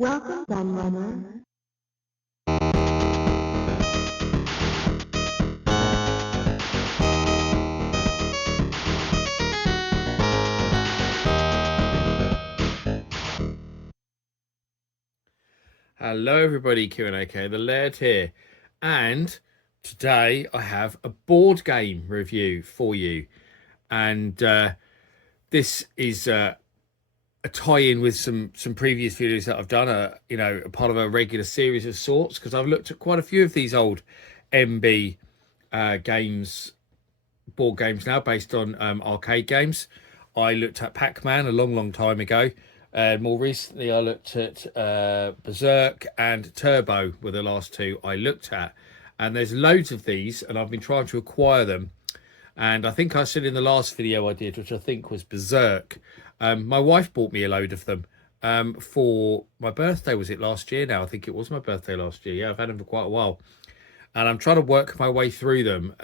Welcome, Gunrunner. Hello everybody, Q&AK, the Laird here, and today I have a board game review for you, and this is a tie-in with some previous videos that I've done, a part of a regular series of sorts, because I've looked at quite a few of these old MB games, board games now, based on arcade games. I looked at Pac-Man a long time ago. More recently, I looked at Berserk and Turbo were the last two I looked at. And there's loads of these, and I've been trying to acquire them. And I think I said in the last video I did, which I think was Berserk, my wife bought me a load of them for my birthday. Was it last year now? I think it was my birthday last year. Yeah, I've had them for quite a while. And I'm trying to work my way through them.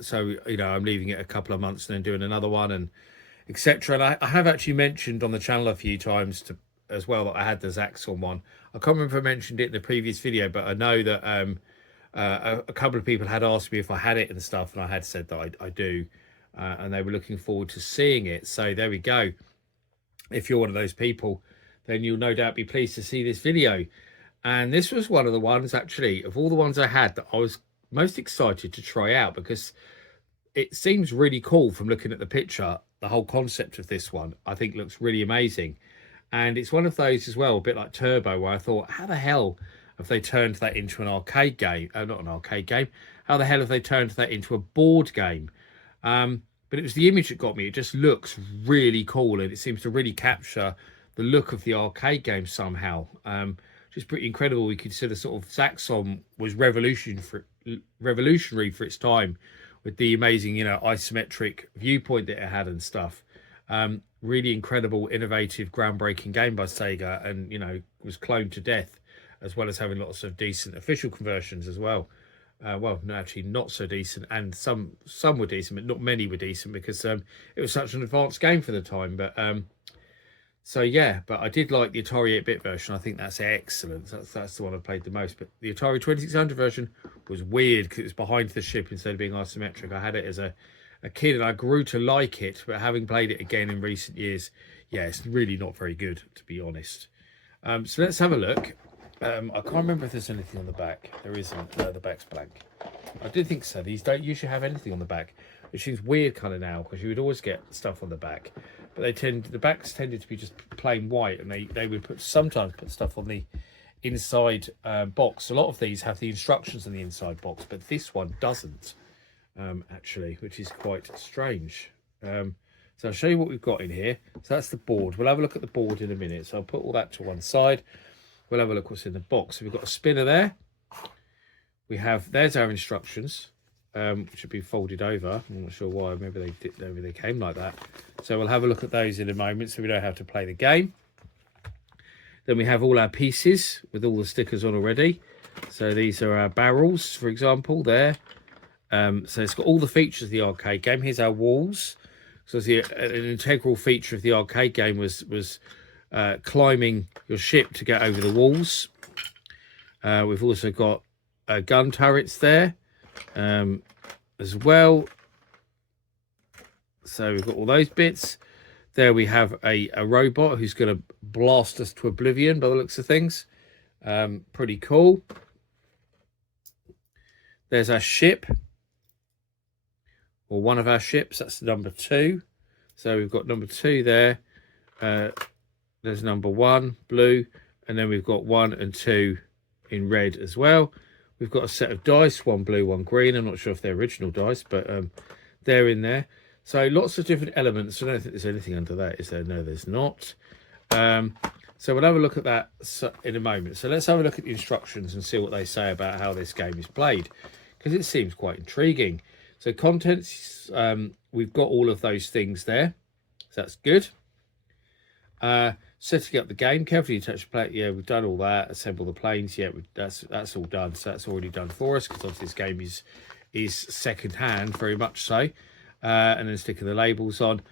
So, I'm leaving it a couple of months and then doing another one and etc. And I have actually mentioned on the channel a few times as well that I had the Zaxxon one. I can't remember if I mentioned it in the previous video, but I know that a couple of people had asked me if I had it and stuff, and I had said that I do, and they were looking forward to seeing it. So there we go. If you're one of those people, then you'll no doubt be pleased to see this video. And this was one of the ones, actually, of all the ones I had, that I was most excited to try out, because it seems really cool from looking at the picture. The whole concept of this one, I think, looks really amazing. And it's one of those as well, a bit like Turbo, where I thought, how the hell have they turned that into an arcade game? Not an arcade game. How the hell have they turned that into a board game? But it was the image that got me. It just looks really cool, and it seems to really capture the look of the arcade game somehow. Just pretty incredible. We consider sort of Zaxxon was revolutionary for its time, with the amazing, isometric viewpoint that it had and stuff. Really incredible, innovative, groundbreaking game by Sega, and, was cloned to death, as well as having lots of decent official conversions as well. Well, no, actually not so decent, and some were decent, but not many were decent, because it was such an advanced game for the time. But so yeah, but I did like the Atari 8-bit version. I think that's excellent. That's the one I played the most. But the Atari 2600 version was weird, because it was behind the ship instead of being isometric. I had it as a kid, and I grew to like it. But having played it again in recent years, yeah, it's really not very good, to be honest. So let's have a look. I can't remember if there's anything on the back. There isn't. No, the back's blank. I did think so. These don't usually have anything on the back, which seems weird kind of now, because you would always get stuff on the back. But the backs tended to be just plain white, and they would sometimes put stuff on the inside box. A lot of these have the instructions on the inside box, but this one doesn't, actually, which is quite strange. So I'll show you what we've got in here. So that's the board. We'll have a look at the board in a minute. So I'll put all that to one side. We'll have a look what's in the box. So we've got a spinner there. There's our instructions, which should be folded over. I'm not sure why. Maybe they came like that. So we'll have a look at those in a moment, so we know how to play the game. Then we have all our pieces with all the stickers on already. So these are our barrels, for example, there. So it's got all the features of the arcade game. Here's our walls. So an integral feature of the arcade game was climbing your ship to get over the walls. We've also got gun turrets there as well. So we've got all those bits. There we have a robot who's going to blast us to oblivion by the looks of things. Pretty cool. There's our ship, or one of our ships. That's number 2. So we've got number 2 there. There's number 1, blue, and then we've got 1 and 2 in red as well. We've got a set of dice, 1 blue, 1 green. I'm not sure if they're original dice, but they're in there. So lots of different elements. I don't think there's anything under that, is there? No, there's not. So we'll have a look at that in a moment. So let's have a look at the instructions and see what they say about how this game is played, because it seems quite intriguing. So contents, we've got all of those things there. So that's good. Setting up the game, carefully touch the plate. Yeah, we've done all that. Assemble the planes. Yeah, that's all done. So that's already done for us, because obviously this game is second hand, very much so. And then sticking the labels on,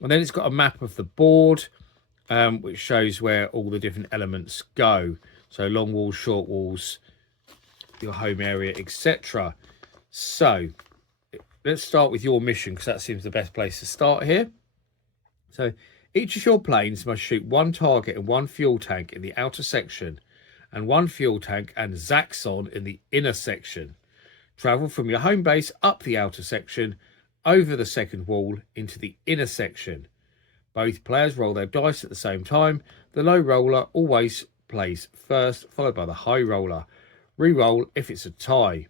and then it's got a map of the board. which shows where all the different elements go. So long walls, short walls, your home area, etc. So let's start with your mission, because that seems the best place to start here. So each of your planes must shoot one target and one fuel tank in the outer section, and one fuel tank and Zaxxon in the inner section. Travel from your home base up the outer section, over the second wall into the inner section. Both players roll their dice at the same time. The low roller always plays first, followed by the high roller. Re-roll if it's a tie.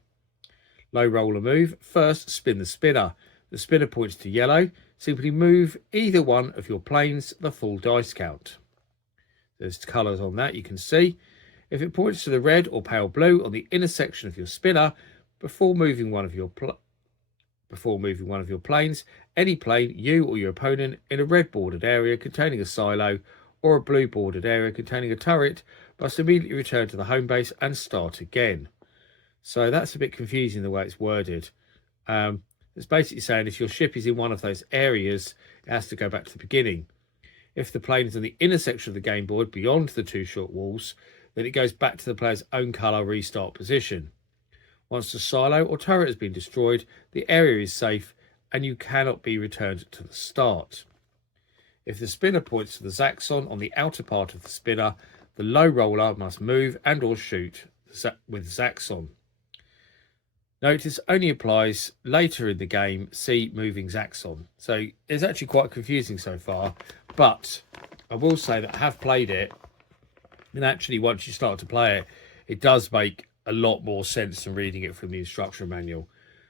Low roller move. First, spin the spinner. The spinner points to yellow. Simply move either one of your planes the full dice count. There's colours on that you can see. If it points to the red or pale blue on the inner section of your spinner, before moving one of your planes, any plane, you or your opponent, in a red bordered area containing a silo or a blue bordered area containing a turret must immediately return to the home base and start again. So that's a bit confusing the way it's worded. It's basically saying if your ship is in one of those areas, it has to go back to the beginning. If the plane is on the inner section of the game board beyond the two short walls, then it goes back to the player's own colour restart position. Once the silo or turret has been destroyed, the area is safe and you cannot be returned to the start. If the spinner points to the Zaxxon on the outer part of the spinner, the low roller must move and or shoot with Zaxxon. Note this only applies later in the game. See moving Zaxxon. So it's actually quite confusing so far, but I will say that I have played it, and actually once you start to play it, it does make a lot more sense than reading it from the instruction manual.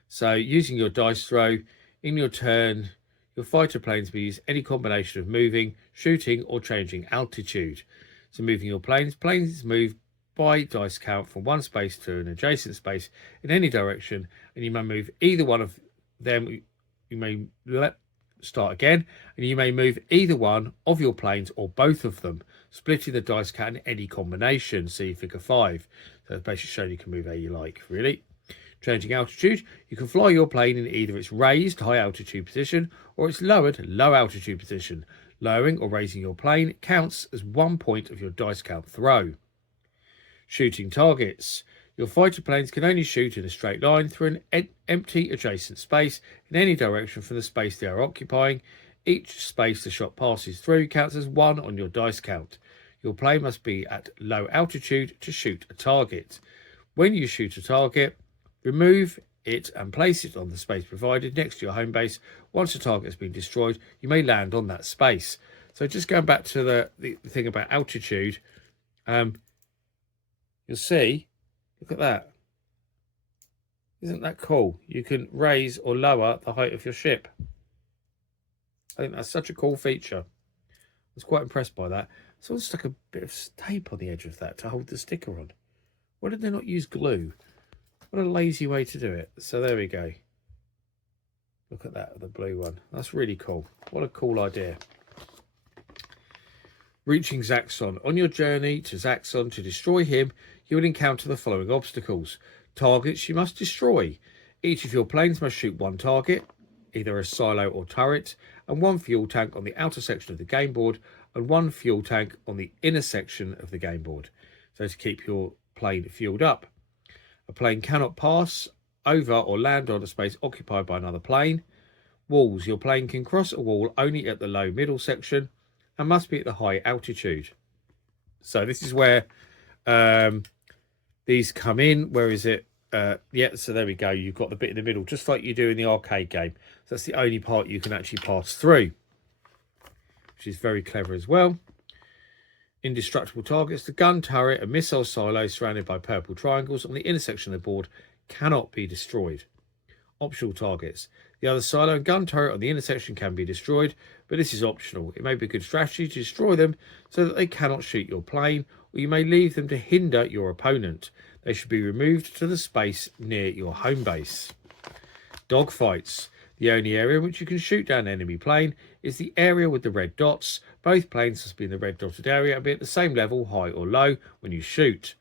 So using your dice throw, in your turn, your fighter planes will use any combination of moving, shooting or changing altitude. So moving your planes move by dice count from one space to an adjacent space in any direction, and you may move either one of them. You may start again, and you may move either one of your planes or both of them, splitting the dice count in any combination. See figure 5. So it's basically showing you can move how you like, really. Changing altitude, you can fly your plane in either its raised high altitude position or its lowered low altitude position. Lowering or raising your plane counts as 1 point of your dice count throw. Shooting targets. Your fighter planes can only shoot in a straight line through an empty adjacent space in any direction from the space they are occupying. Each space the shot passes through counts as 1 on your dice count. Your plane must be at low altitude to shoot a target. When you shoot a target, remove it and place it on the space provided next to your home base. Once the target has been destroyed, you may land on that space. So just going back to the thing about altitude, you'll see, look at that. Isn't that cool? You can raise or lower the height of your ship. I think that's such a cool feature. I was quite impressed by that. Someone stuck a bit of tape on the edge of that to hold the sticker on. Why did they not use glue? What a lazy way to do it. So there we go. Look at that, the blue one. That's really cool. What a cool idea. Reaching Zaxxon. On your journey to Zaxxon, to destroy him, you will encounter the following obstacles. Targets you must destroy. Each of your planes must shoot one target, either a silo or turret, and one fuel tank on the outer section of the game board, and one fuel tank on the inner section of the game board. So to keep your plane fueled up. A plane cannot pass over or land on a space occupied by another plane. Walls. Your plane can cross a wall only at the low middle section and must be at the high altitude. So this is where these come in. Where is it? Yeah, so there we go. You've got the bit in the middle, just like you do in the arcade game. So that's the only part you can actually pass through, which is very clever as well. Indestructible targets. The gun turret and missile silo surrounded by purple triangles on the inner section of the board cannot be destroyed. Optional targets. The other silo and gun turret on the inner section can be destroyed, but this is optional. It may be a good strategy to destroy them so that they cannot shoot your plane, or you may leave them to hinder your opponent. They should be removed to the space near your home base. Dogfights. The only area in which you can shoot down an enemy plane is the area with the red dots. Both planes must be in the red dotted area and be at the same level, high or low, when you shoot.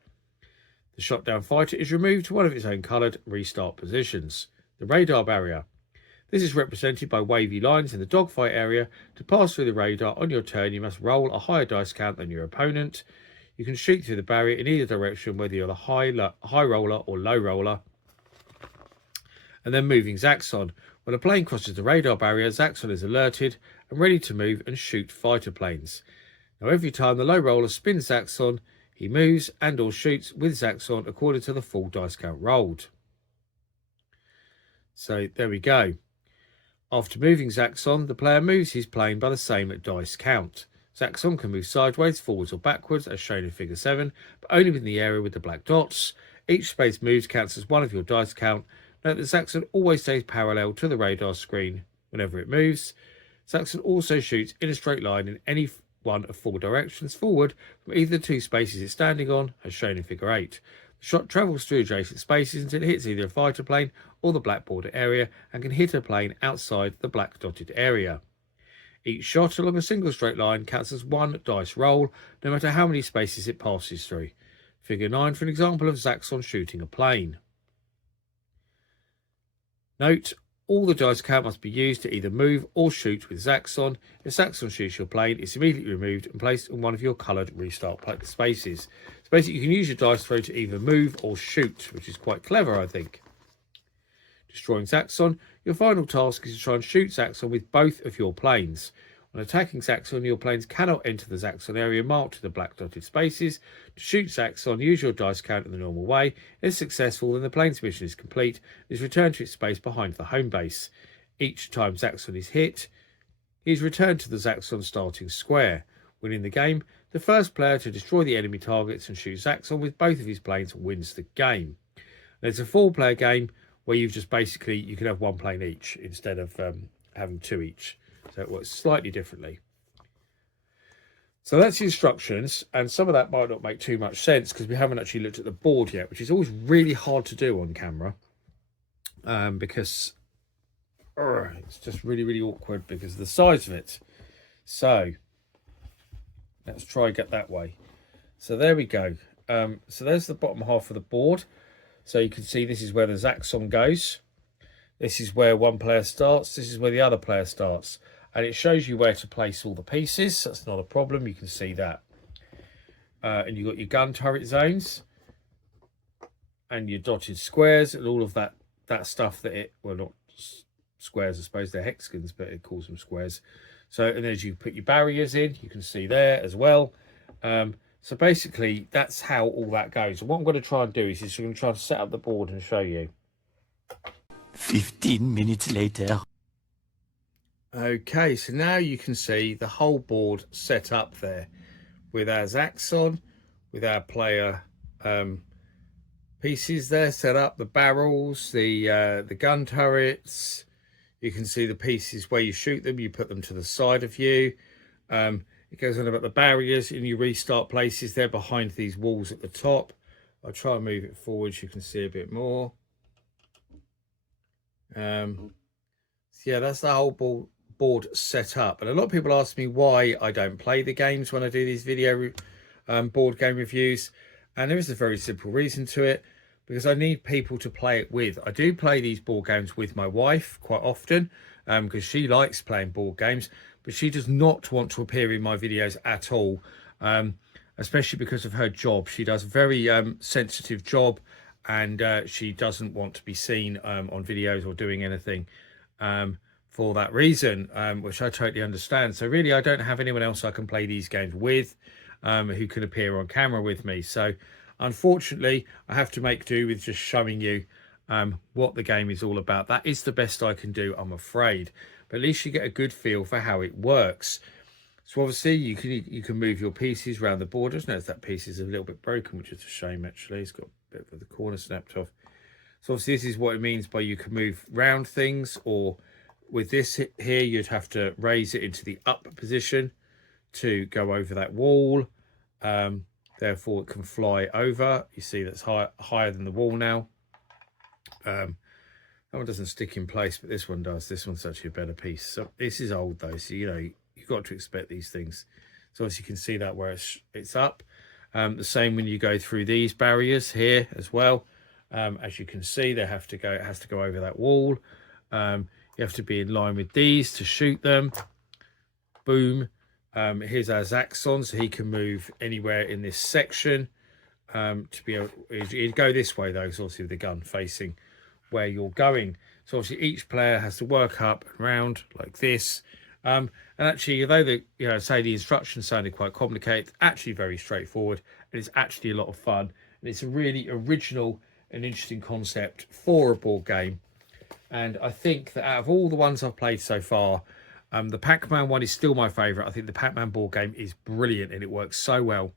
The shot down fighter is removed to one of its own coloured restart positions. The radar barrier. This is represented by wavy lines in the dogfight area. To pass through the radar on your turn, you must roll a higher dice count than your opponent. You can shoot through the barrier in either direction, whether you're the high roller or low roller. And then moving Zaxxon. When a plane crosses the radar barrier, Zaxxon is alerted and ready to move and shoot fighter planes. Now every time the low roller spins Zaxxon, he moves and or shoots with Zaxxon according to the full dice count rolled. So there we go. After moving Zaxxon, the player moves his plane by the same dice count. Zaxxon can move sideways, forwards or backwards as shown in figure 7, but only within the area with the black dots. Each space moved counts as one of your dice count. Note that Zaxxon always stays parallel to the radar screen whenever it moves. Zaxxon also shoots in a straight line in any one of 4 directions forward from either the 2 spaces it's standing on, as shown in figure 8. The shot travels through adjacent spaces until it hits either a fighter plane or the black border area and can hit a plane outside the black dotted area. Each shot along a single straight line counts as 1 dice roll, no matter how many spaces it passes through. Figure 9 for an example of Zaxxon shooting a plane. Note, all the dice count must be used to either move or shoot with Zaxxon. If Zaxxon shoots your plane, it's immediately removed and placed in one of your coloured restart spaces. So basically you can use your dice throw to either move or shoot, which is quite clever, I think. Destroying Zaxxon, your final task is to try and shoot Zaxxon with both of your planes. When attacking Zaxxon, your planes cannot enter the Zaxxon area marked with the black dotted spaces. To shoot Zaxxon, use your dice count in the normal way. If successful, then the plane's mission is complete and is returned to its space behind the home base. Each time Zaxxon is hit, he is returned to the Zaxxon starting square. Winning the game, the first player to destroy the enemy targets and shoot Zaxxon with both of his planes wins the game. There's a 4-player game where you've just basically, you can have 1 plane each instead of having 2 each. So it works slightly differently. So that's the instructions, and some of that might not make too much sense because we haven't actually looked at the board yet, which is always really hard to do on camera because it's just really awkward because of the size of it. So let's try and get that way. So there we go. So there's the bottom half of the board. So you can see this is where the Zaxxon goes. This is where one player starts. This is where the other player starts. And it shows you where to place all the pieces. That's not a problem. You can see that. And you've got your gun turret zones. And your dotted squares. And all of that stuff that it... Well, not squares, I suppose. They're hexagons, but it calls them squares. So, and as you put your barriers in, you can see there as well. So basically, that's how all that goes. And what I'm going to try and do is I'm going to try and set up the board and show you. 15 minutes later. Okay, so now you can see the whole board set up there with our Zaxxon, with our player pieces there set up, the barrels, the gun turrets. You can see the pieces where you shoot them, you put them to the side of you. It goes on about the barriers and you restart places. They're behind these walls at the top. I'll try and move it forward so you can see a bit more. So yeah, that's the whole board set up. And a lot of people ask me why I don't play the games when I do these video board game reviews. And there is a very simple reason to it, because I need people to play it with. I do play these board games with my wife quite often because she likes playing board games, but she does not want to appear in my videos at all, especially because of her job. She does a very sensitive job, and she doesn't want to be seen on videos or doing anything for that reason, which I totally understand. So really, I don't have anyone else I can play these games with who can appear on camera with me. So unfortunately, I have to make do with just showing you what the game is all about. That is the best I can do, I'm afraid. But at least you get a good feel for how it works. So obviously you can move your pieces around the borders. Notice that piece is a little bit broken, which is a shame actually. It's got a bit of the corner snapped off. So obviously this is what it means by you can move round things, or with this here you'd have to raise it into the up position to go over that wall. Therefore it can fly over. You see that's higher than the wall now. That one doesn't stick in place, but this one does. This one's actually a better piece. So this is old though, so you know you've got to expect these things. So as you can see that where it's up. The same when you go through these barriers here as well. As you can see, it has to go over that wall. You have to be in line with these to shoot them. Boom. Here's our Zaxxon, so he can move anywhere in this section. To be able, he'd go this way though, because obviously with the gun facing where you're going. So obviously each player has to work up and round like this. And actually, although say the instructions sounded quite complicated, it's actually very straightforward, and it's actually a lot of fun. And it's a really original and interesting concept for a board game. And I think that out of all the ones I've played so far, the Pac-Man one is still my favourite. I think the Pac-Man board game is brilliant, and it works so well.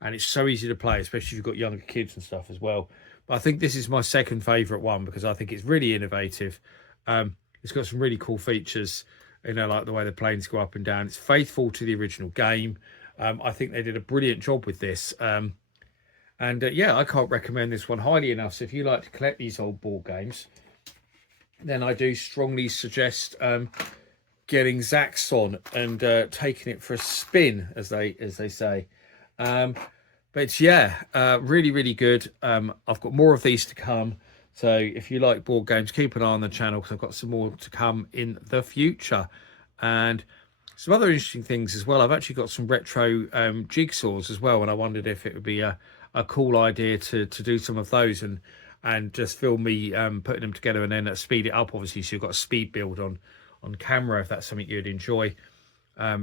And it's so easy to play, especially if you've got younger kids and stuff as well. But I think this is my second favourite one because I think it's really innovative. It's got some really cool features, like the way the planes go up and down. It's faithful to the original game. I think they did a brilliant job with this. Yeah, I can't recommend this one highly enough. So if you like to collect these old board games, then I do strongly suggest getting Zaxxon and taking it for a spin, as they say. But yeah, really, really good. I've got more of these to come. So if you like board games, keep an eye on the channel because I've got some more to come in the future. And some other interesting things as well. I've actually got some retro jigsaws as well. And I wondered if it would be a cool idea to do some of those and just film me putting them together and then speed it up, obviously. So you've got a speed build on camera if that's something you'd enjoy.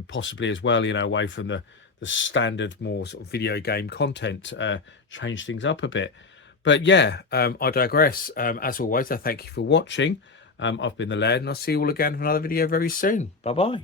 Possibly as well, away from the standard more sort of video game content, change things up a bit. But yeah, I digress. As always, I thank you for watching. I've been the Laird, and I'll see you all again for another video very soon. Bye bye.